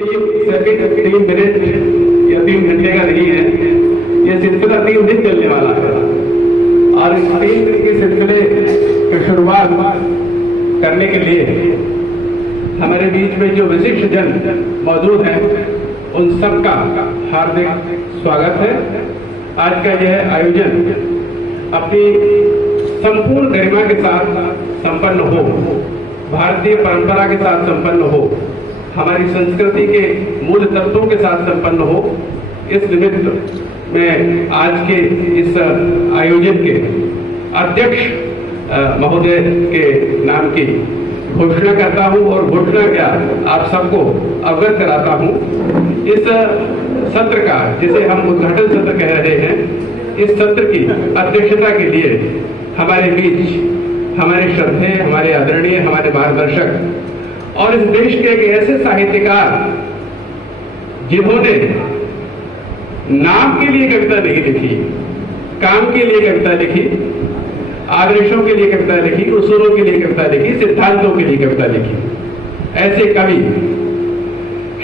3 minute या 3 घंटे का नहीं है, ये सिलसिला 3 दिन चलने वाला है। और इस 3 दिन के सिलसिले की शुरुआत करने के लिए हमारे बीच में जो विशिष्ट जन मौजूद हैं, उन सबका हार्दिक स्वागत है। आज का यह आयोजन अपनी संपूर्ण गरिमा के साथ संपन्न हो, भारतीय परंपरा के साथ संपन्न हो, हमारी संस्कृति के मूल तत्वों के साथ संपन्न हो, इस निमित्त मैं आज के इस आयोजन के अध्यक्ष महोदय के नाम की घोषणा करता हूं और घोषणा क्या आप सबको अवगत कराता हूं। इस सत्र का, जिसे हम उद्घाटन सत्र कह रहे हैं, इस सत्र की अध्यक्षता के लिए हमारे बीच हमारे श्रद्धेय, हमारे आदरणीय, हमारे मार्गदर्शक और इस देश के एक ऐसे साहित्यकार जिन्होंने नाम के लिए कविता नहीं लिखी, काम के लिए कविता लिखी, आदर्शों के लिए कविता लिखी, उसूलों के लिए कविता लिखी, सिद्धांतों के लिए कविता लिखी, ऐसे कवि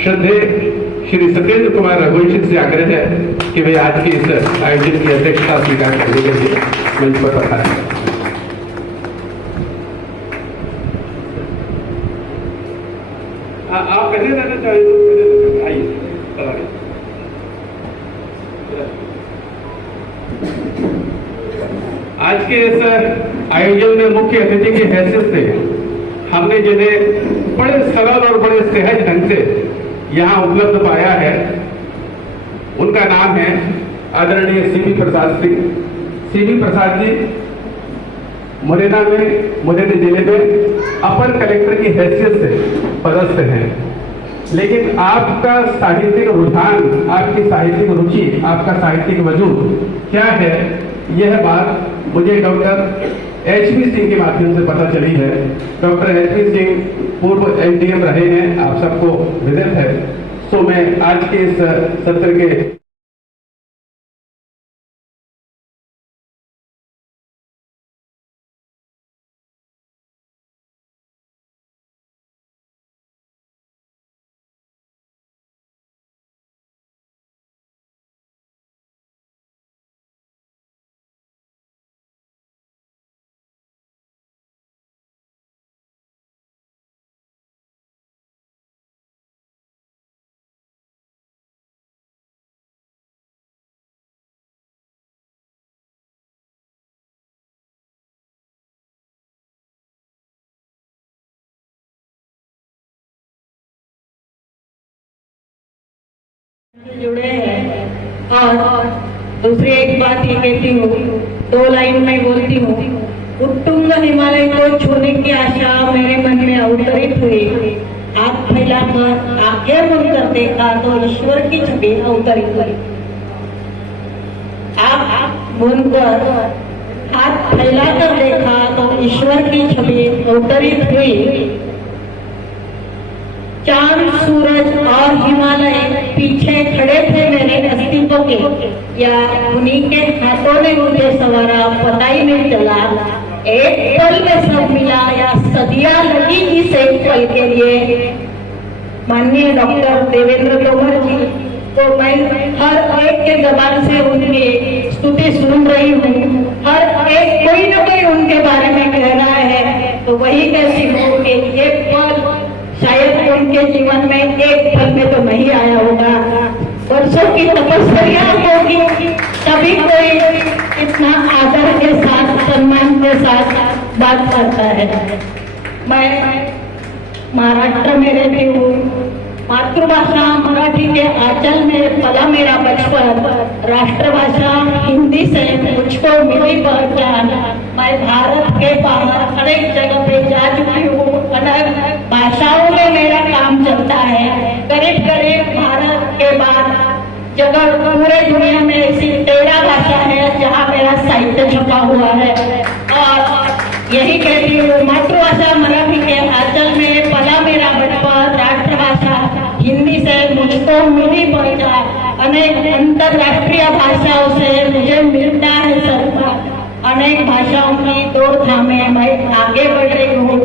श्रद्धेय श्री सत्येंद्र कुमार रघुवंशी से आग्रह है कि वे आज की इस आयोजन की अध्यक्षता स्वीकार करने के लिए मंच पर पधारें। आप कहने जाना चाहें तो आइए। आज के इस आयोजन में मुख्य अतिथि की हैसियत से हमने जिन्हें बड़े सरल और बड़े सहज ढंग से यहाँ उपलब्ध पाया है, उनका नाम है आदरणीय सीबी प्रसाद सिंह। सीबी प्रसाद जी मुरैना जिले में अपर कलेक्टर की हैसियत से पदस्थ हैं, लेकिन आपका साहित्यिक रुझान, आपकी साहित्यिक रुचि, आपका साहित्यिक वजूद क्या है, यह बात मुझे डॉक्टर एचपी सिंह के माध्यम से पता चली है। डॉक्टर एचपी सिंह पूर्व एमडीएम रहे हैं, आप सबको विदित है। तो मैं आज के इस सत्र के जुड़े हैं। और दूसरी एक बात ये कहती हूँ, 2 लाइन में बोलती हूँ। उत्तुंग हिमालय को छूने की आशा मेरे मन में अवतरित हुई। हाथ फैलाकर आगे मुड़कर देखा तो ईश्वर की छवि अवतरित हुई। आप मुड़कर हाथ फैलाकर देखा तो ईश्वर की छवि अवतरित हुई। चांद, सूरज और हिमालय पीछे खड़े थे मेरे अस्तित्व के, या उन्हीं के हाथों ने मुझे सवारा, पता ही नहीं चला। एक पल में सब मिला या सदियां लगी इस एक पल के लिए। माननीय डॉक्टर देवेंद्र तोमर जी को मैं हर एक के जबान से उनकी स्तुति सुन रही हूँ। हर एक कोई न कोई उनके बारे में कह रहा है, तो वही कहती हूँ कि एक पल शायद उनके जीवन में एक पल में तो नहीं आया होगा, वर्षों की तपस्या होगी, तभी कोई इतना आदर के साथ, सम्मान के साथ बात करता है। मैं महाराष्ट्र में रहती हूँ, मातृभाषा मराठी के आंचल में पला मेरा बचपन, राष्ट्रभाषा हिंदी से मुझको मिली पहचान। मैं भारत के बाहर अनेक जगह पे जा चुकी हूँ, अनेक भाषाओं में मेरा काम चलता है। करीब करीब भारत के बाद जगह पूरे दुनिया में ऐसी 13 भाषा है जहाँ मेरा साहित्य छपा हुआ है। और यही कहती हूँ, मातृभाषा मराठी के आंचल में पला मेरा बचपन, राष्ट्रभाषा हिंदी से मुझको मिली पहचान। अनेक अंतरराष्ट्रीय भाषाओं से मुझे मिलता है सम्मान। अनेक भाषाओं की दौड़ थामे मैं आगे बढ़ रही हूँ।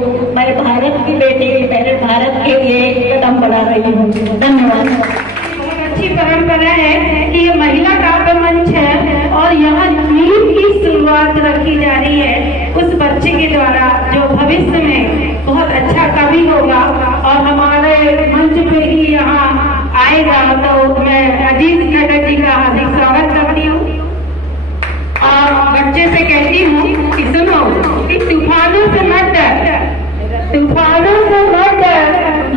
मैं भारत की बेटी, मेरे भारत के लिए एक कदम बढ़ा रही हूँ। धन्यवाद। बहुत अच्छी परंपरा है कि ये महिला काव्य मंच है और यहाँ नींव की शुरुआत रखी जा रही है उस बच्चे के द्वारा जो भविष्य में बहुत अच्छा कवि होगा और हमारे मंच पे ही यहाँ आएगा। तो मैं अजीत खट्टर जी का हार्दिक स्वागत करती हूँ और बच्चे से कहती हूँ कि सुनो कि तूफानों से मत डर, तूफानों से मत डर,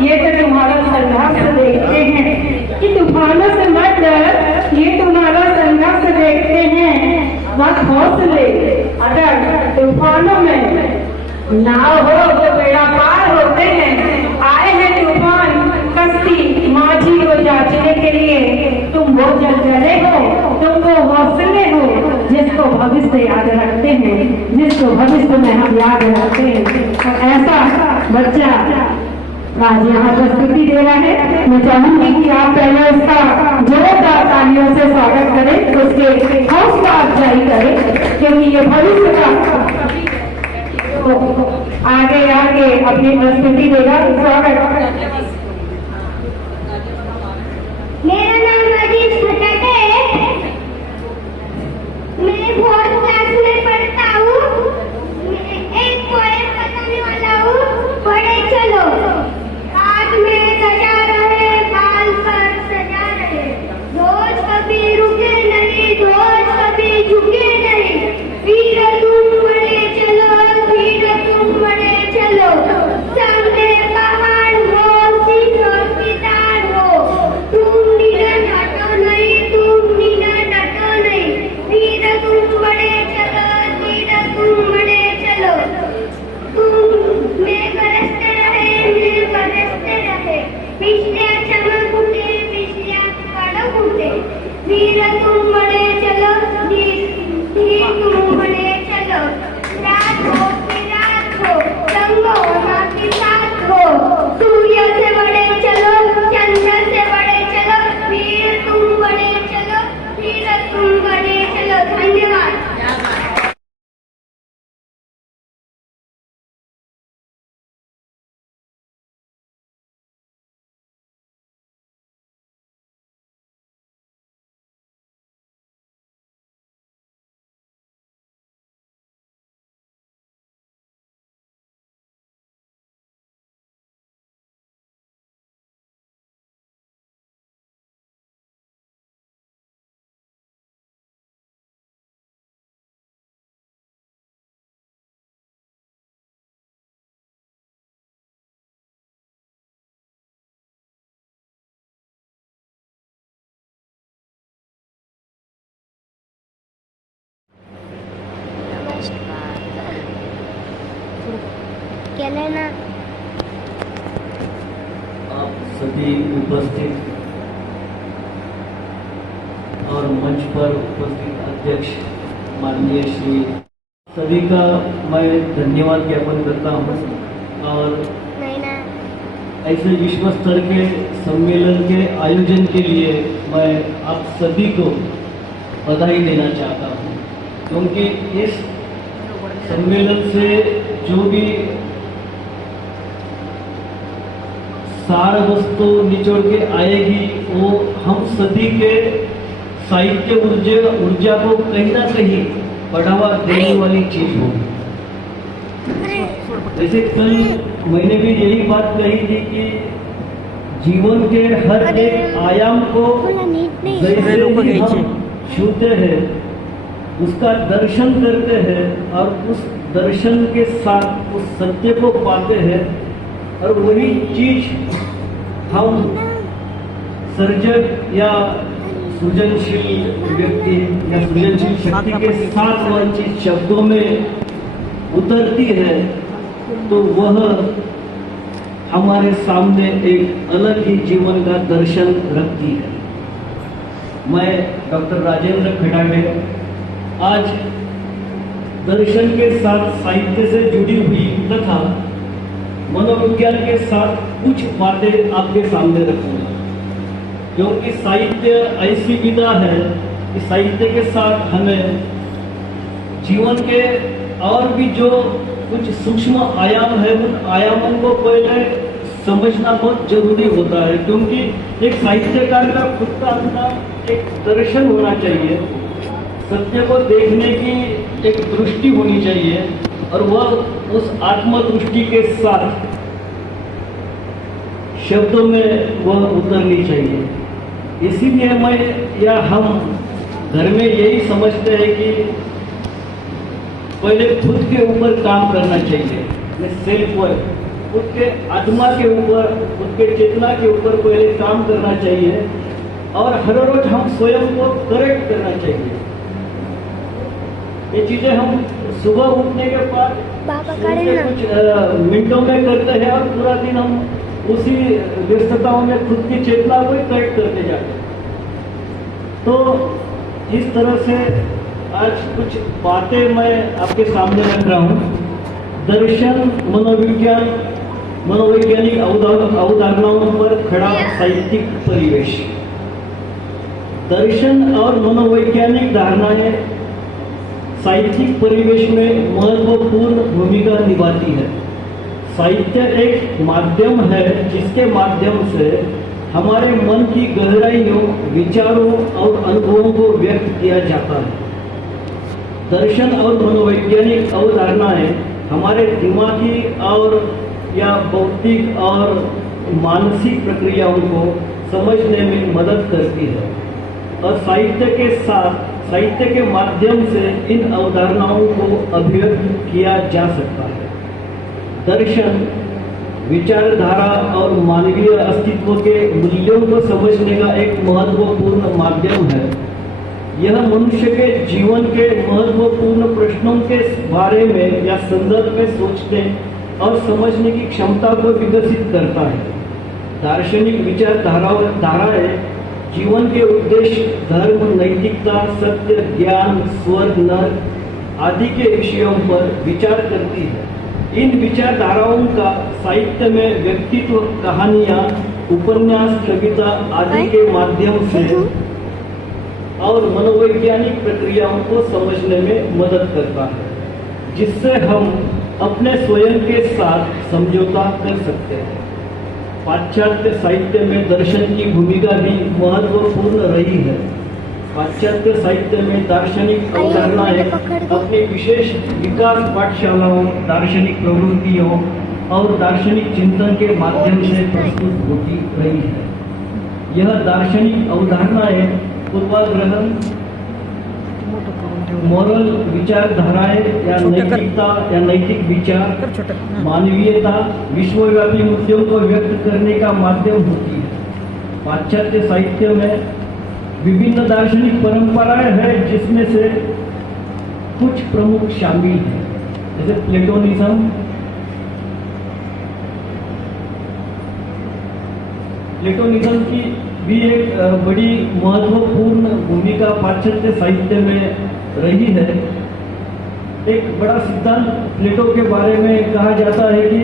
ये तो तुम्हारा संघर्ष देखते हैं कि तूफानों से मत डर, ये तुम्हारा संघर्ष देखते हैं। बस हौसले अगर तूफानों में नाव हो तो बेड़ा पार होते हैं। आए हैं तूफान कश्ती माझी को जांचने के लिए, तुम वो जलजले हो, तुम वो हौसले हो जिसको भविष्य याद रखते हैं, जिसको भविष्य में हम याद रखते हैं। और ऐसा बच्चा आज यहाँ प्रस्तुति दे रहा है। मैं चाहूंगी कि आप पहले उसका जोरदार तालियों से स्वागत करें, उसके हौसला अफजाई करें, क्योंकि ये भविष्य का आगे आके अपनी प्रस्तुति देगा। स्वागत। मेरा नाम अजीत खट्टर है। मैं फोर्थ क्लास में पढ़ता हूँ। एक पोएम बताने वाला हूँ, पढ़े चलो। हाथ में सजा रहे, बाल पर सजा रहे, रोज कभी रुके नहीं, रोज कभी झुके नहीं। वीर तुम बढ़े चलो, वीर तुम बढ़े चलो। सामने पहाड़ हो, सीधो किनार हो, तुम नीरज हटो नहीं, तुम नीरज हटो नहीं। वीर तुम बढ़े चलो, वीर तुम बढ़े चलो। तुम में बरसते रहे, में बरसते रहे, पिछले चमक उठे, पिछले कड़क उठे। वीर तुम बढ़े चलो, वीर तुम बढ़े चलो। रात हो कि रात हो, रंग हो ना कि साथ हो, सूर्य से बढ़े चलो, चंद्र से बढ़े चलो। वीर तुम बढ़े चलो, वीर तुम बढ़े चलो। धन्यवाद। क्या लेना? आप सभी उपस्थित और मंच पर उपस्थित अध्यक्ष माननीय श्री सभी का मैं धन्यवाद ज्ञापन करता हूँ और नहीं ना। ऐसे विश्व स्तर के सम्मेलन के आयोजन के लिए मैं आप सभी को बधाई देना चाहता हूँ, क्योंकि इस सम्मेलन से जो भी सार वस्तु निचोड़ के आएगी वो हम सभी के साहित्य ऊर्जा को कहीं ना कहीं बढ़ावा देने वाली चीज होगी। जैसे कल मैंने भी यही बात कही थी कि जीवन के हर एक आयाम को जैसे ही हम छूते हैं, उसका दर्शन करते हैं और उस दर्शन के साथ उस सत्य को पाते हैं, और वही चीज हम सर्जक या सृजनशील व्यक्ति या सृजनशील शक्ति के साथ वह चीज शब्दों में उतरती है तो वह हमारे सामने एक अलग ही जीवन का दर्शन रखती है। मैं डॉक्टर राजेंद्र खडागे आज दर्शन के साथ साहित्य से जुड़ी हुई तथा मनोविज्ञान के साथ कुछ बातें आपके सामने रखूंगा, क्योंकि साहित्य ऐसी विधा है कि साहित्य के साथ हमें जीवन के और भी जो कुछ सूक्ष्म आयाम है, उन आयामों को पहले समझना बहुत जरूरी होता है, क्योंकि एक साहित्यकार का खुद का अपना एक दर्शन होना चाहिए, सत्य को देखने की एक दृष्टि होनी चाहिए, और वह उस आत्मदृष्टि के साथ शब्दों में वह उतरनी चाहिए। इसीलिए मैं या हम घर में यही समझते हैं कि पहले खुद के ऊपर काम करना चाहिए, सेल्फ वर्क, खुद के आत्मा के ऊपर, खुद के चेतना के ऊपर पहले काम करना चाहिए, और हर रोज हम स्वयं को करेक्ट करना चाहिए। ये चीजें हम सुबह उठने के बाद कुछ मिनटों में करते हैं, और पूरा दिन हम उसी व्यस्तताओं में खुद की चेतना को ही करेक्ट करते जाते हैं। तो इस तरह से आज कुछ बातें मैं आपके सामने रख रहा हूँ। दर्शन, मनोविज्ञान, मनोवैज्ञानिक अवधारणाओं पर खड़ा साहित्यिक परिवेश। दर्शन और मनोवैज्ञानिक धारणाएं साहित्यिक परिवेश में महत्वपूर्ण भूमिका निभाती है। साहित्य एक माध्यम है जिसके माध्यम से हमारे मन की गहराइयों, विचारों और अनुभवों को व्यक्त किया जाता है। दर्शन और मनोवैज्ञानिक अवधारणाएं हमारे दिमागी और या बौद्धिक और मानसिक प्रक्रियाओं को समझने में मदद करती है, और साहित्य के माध्यम से इन अवधारणाओं को अभिव्यक्त किया जा सकता है। दर्शन विचारधारा और मानवीय अस्तित्व के मूल्यों को समझने का एक महत्वपूर्ण माध्यम है। यह मनुष्य के जीवन के महत्वपूर्ण प्रश्नों के बारे में या संदर्भ में सोचने और समझने की क्षमता को विकसित करता है। दार्शनिक विचारधाराएं जीवन के उद्देश्य, धर्म, नैतिकता, सत्य, ज्ञान, स्वर्ग, नरक आदि के विषयों पर विचार करती है। इन विचारधाराओं का साहित्य में व्यक्तित्व, कहानियां, उपन्यास, कविता आदि के माध्यम से और मनोवैज्ञानिक प्रक्रियाओं को समझने में मदद करता है, जिससे हम अपने स्वयं के साथ समझौता कर सकते हैं। पाश्चात्य साहित्य में दर्शन की भूमिका भी महत्वपूर्ण रही है। पाश्चात्य साहित्य में दार्शनिक अवधारणाएं अपनी विशेष विकास पाठशालाओं, दार्शनिक प्रवृत्तियों और दार्शनिक चिंतन के माध्यम से प्रस्तुत होती रही है। यह दार्शनिक अवधारणाएं पूर्वाग्रह, मोरल विचारधाराएं या नैतिकता या नैतिक विचार, मानवीयता, विश्वव्यापी मुद्दों को व्यक्त करने का माध्यम होती है। पाश्चात्य साहित्य में विभिन्न दार्शनिक परंपराएं हैं, जिसमें से कुछ प्रमुख शामिल हैं, जैसे प्लेटोनिज्म, प्लेटोनिज्म की भी एक बड़ी महत्वपूर्ण भूमिका पाश्चात्य साहित्य में रही है। एक बड़ा सिद्धांत प्लेटो के बारे में कहा जाता है कि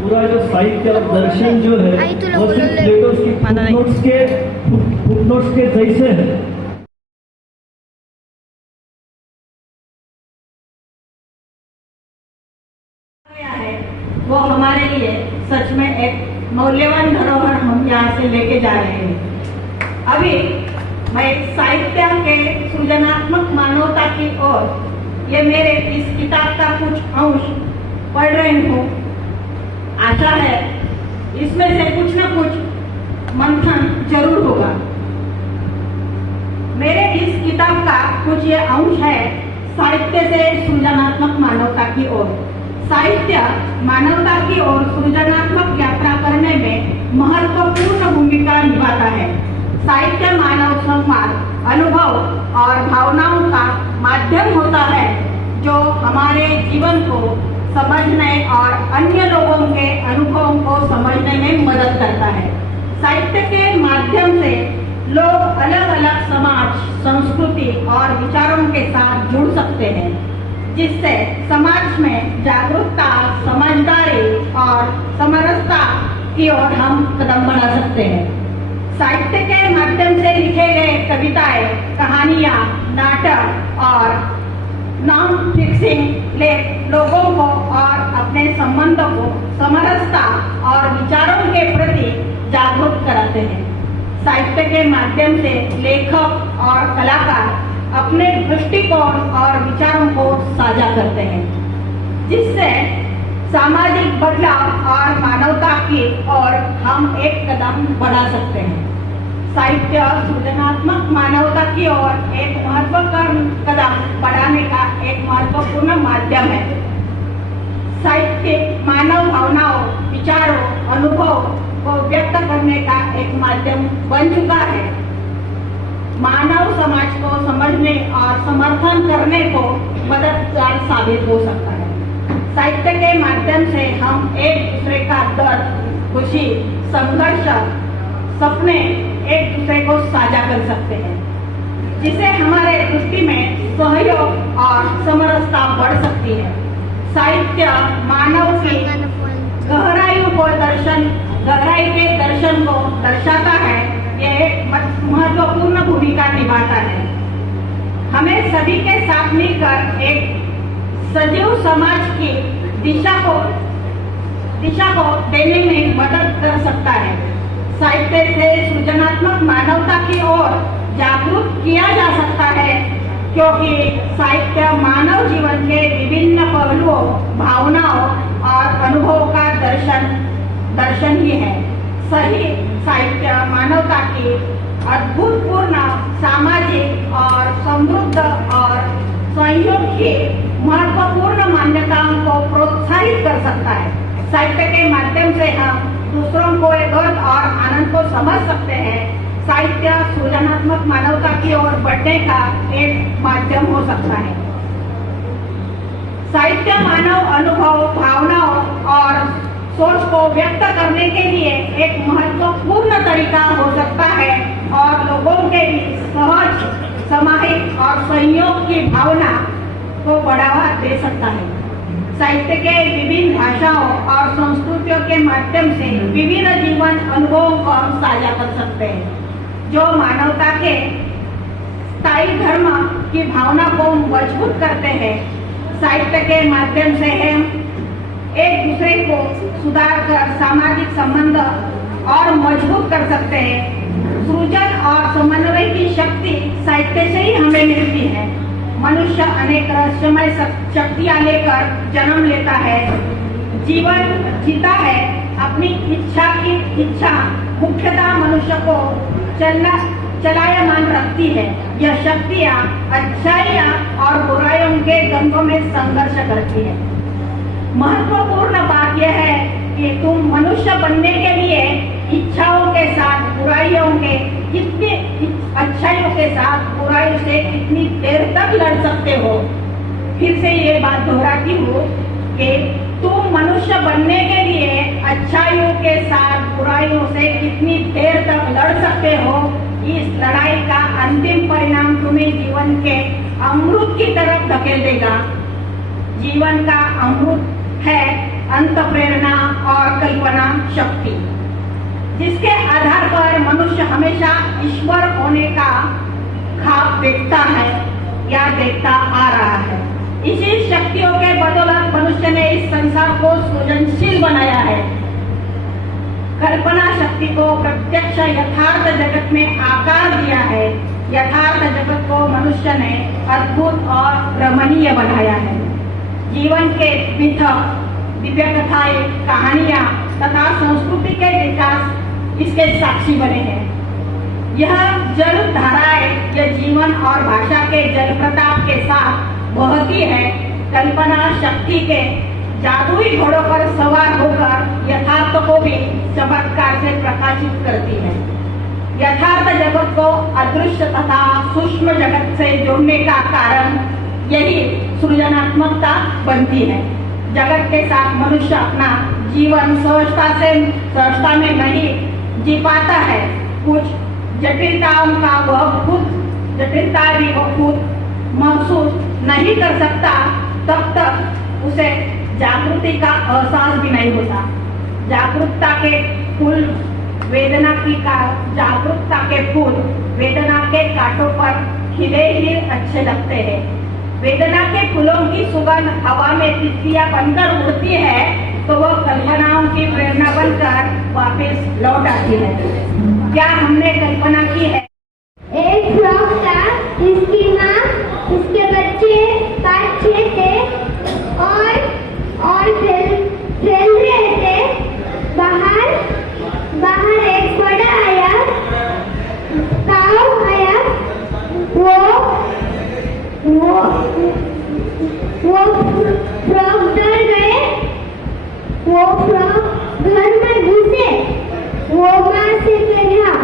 पूरा जो साहित्य और दर्शन जो है वो सिर्फ प्लेटो की फुटनोट्स के जैसे है। वो हमारे लिए सच में एक मौल्यवान धरोहर हम यहाँ से लेके जा रहे हैं। अभी मैं साहित्य के सृजनात्मक मानवता की ओर ये मेरे इस किताब का कुछ अंश पढ़ रही हूँ। आशा है इसमें से कुछ न कुछ मंथन जरूर होगा। मेरे इस किताब का कुछ ये अंश है साहित्य से सृजनात्मक मानवता की ओर। साहित्य मानवता की ओर सृजनात्मक यात्रा करने में महत्वपूर्ण भूमिका निभाता है। साहित्य मानव संवाद, अनुभव और भावनाओं का माध्यम होता है, जो हमारे जीवन को समझने और अन्य लोगों के अनुभवों को समझने में मदद करता है। साहित्य के माध्यम से लोग अलग अलग समाज, संस्कृति और विचारों के साथ जुड़ सकते हैं, जिससे समाज में जागरूकता, समझदारी और समरसता की ओर हम कदम बढ़ा सकते हैं। साहित्य के माध्यम से लिखे गए कविताएं, कहानियां, नाटक और नाम फिक्सिंग लोगों को और अपने संबंधों को समरसता और विचारों के प्रति जागरूक कराते हैं। साहित्य के माध्यम से लेखक और कलाकार अपने दृष्टिकोण और विचारों को साझा करते हैं, जिससे सामाजिक बदलाव और मानवता की ओर हम एक कदम बढ़ा सकते हैं। साहित्य सृजनात्मक मानवता की ओर एक महत्वपूर्ण कदम बढ़ाने का एक महत्वपूर्ण माध्यम है। साहित्य मानव भावनाओं, विचारों, अनुभव को व्यक्त करने का एक माध्यम बन चुका है। मानव समाज को समझने और समर्थन करने को मददगार साबित हो सकता है। साहित्य के माध्यम से हम एक दूसरे का दर्द, खुशी, संघर्ष, सपने एक दूसरे को साझा कर सकते हैं, जिससे हमारे दृष्टि में सहयोग और समरसता बढ़ सकती है। साहित्य मानव की गहराई के दर्शन को दर्शाता है। यह एक महत्वपूर्ण भूमिका निभाता है। हमें सभी के साथ मिलकर एक सजीव समाज की दिशा को देने में मदद कर सकता है। साहित्य से सृजनात्मक मानवता की ओर जागरूक किया जा सकता है, क्योंकि साहित्य मानव जीवन के विभिन्न पहलुओं, भावनाओं और अनुभवों का दर्शन ही है। सही साहित्य मानवता की अद्भुतपूर्ण सामाजिक और समृद्ध और संयोग की महत्वपूर्ण मान्यताओं को प्रोत्साहित कर सकता है। साहित्य के माध्यम से हम दूसरों को दर्द और आनंद को समझ सकते हैं। साहित्य सृजनात्मक मानवता की ओर बढ़ने का एक माध्यम हो सकता है। साहित्य मानव अनुभव, भावनाओं और सोच को व्यक्त करने के लिए एक महत्वपूर्ण तरीका हो सकता है और लोगों के बीच सहज, सामाजिक और सहयोग की भावना को बढ़ावा दे सकता है। साहित्य के विभिन्न भाषाओं और संस्कृतियों के माध्यम से विभिन्न जीवन अनुभवों को हम साझा कर सकते हैं, जो मानवता के स्थायी धर्म की भावना को मजबूत करते हैं। साहित्य के माध्यम से हम एक दूसरे को सुधार कर सामाजिक संबंध और मजबूत कर सकते हैं। सृजन और समन्वय की शक्ति साहित्य से ही हमें मिलती है। मनुष्य अनेक रहस्यमय शक्तियां लेकर जन्म लेता है, जीवन जीता है। अपनी इच्छा मुख्यतः मनुष्य को चलायमान रखती है। यह शक्तियां अच्छाइयां और बुराइयों के द्वंद्व में संघर्ष करती है। महत्वपूर्ण बात यह है कि तुम मनुष्य बनने के लिए इच्छाओं के साथ बुराइयों के अच्छाइयों के साथ बुराइयों से कितनी देर तक लड़ सकते हो। फिर से ये बात दोहराती हूँ कि तुम मनुष्य बनने के लिए अच्छाइयों के साथ बुराइयों से कितनी देर तक लड़ सकते हो। इस लड़ाई का अंतिम परिणाम तुम्हें जीवन के अमृत की तरफ धकेल देगा। जीवन का अमृत है अंत प्रेरणा और कल्पना शक्ति, जिसके आधार पर मनुष्य हमेशा ईश्वर होने का ख्वाब देखता है या देखता आ रहा है। इसी शक्तियों के बदौलत मनुष्य ने इस संसार को सृजनशील बनाया है। कल्पना शक्ति को प्रत्यक्ष यथार्थ जगत में आकार दिया है। यथार्थ जगत को मनुष्य ने अद्भुत और रमणीय बनाया है। जीवन के मिथक, दिव्य कथाएं, कहानियां तथा संस्कृति के विकास इसके साक्षी बने हैं। यह जल धाराएं यह जीवन और भाषा के जल प्रताप के साथ बहती है। कल्पना शक्ति के जादुई घोड़ों पर सवार होकर यथार्थ को भी चमत्कार से प्रकाशित करती है। यथार्थ जगत को अदृश्य तथा सूक्ष्म जगत से जोड़ने का कारण यही सृजनात्मकता बनती है। जगत के साथ मनुष्य अपना जीवन सहजता में नहीं जी पाता है। कुछ जटिलताओं का जटिलता भी वो खुद महसूस नहीं कर सकता, तब तक उसे जागृति का एहसास भी नहीं होता। जागरूकता के फूल वेदना के फूल वेदना के कांटों पर खिले ही अच्छे लगते हैं। वेदना के फूलों की सुगंध हवा में तितलियां बनकर उड़ती है तो वो कल्पनाओं की प्रेरणा बनकर वापस लौट आती है। क्या हमने कल्पना की है? एक फ्रॉक था जिसकी माँ उसके बच्चे 5-6 थे और खेल रहे थे। बाहर एक बड़ा आया, काऊ आया। वो फ्रॉक डर गए। वो फ्रॉक घर में घुसे। वो माँ से कहा,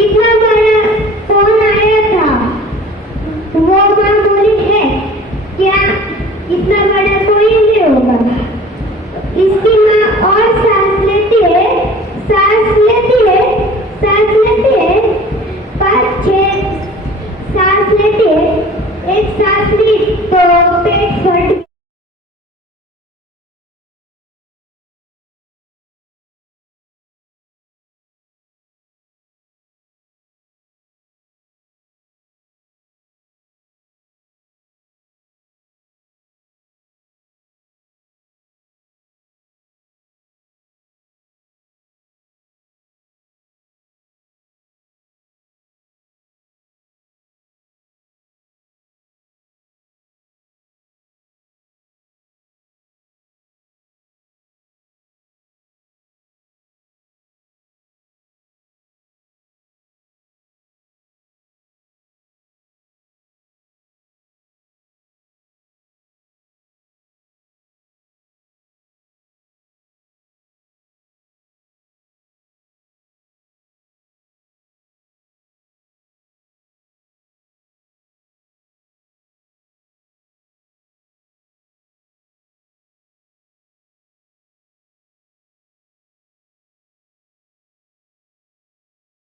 इतना बड़ा कौन आया था? वो माँ बोली है, क्या इतना बड़ा कोई नहीं होगा। इसकी माँ और सांस लेती है 5-6 सांस लेती है। एक सांस ली तो पेट फट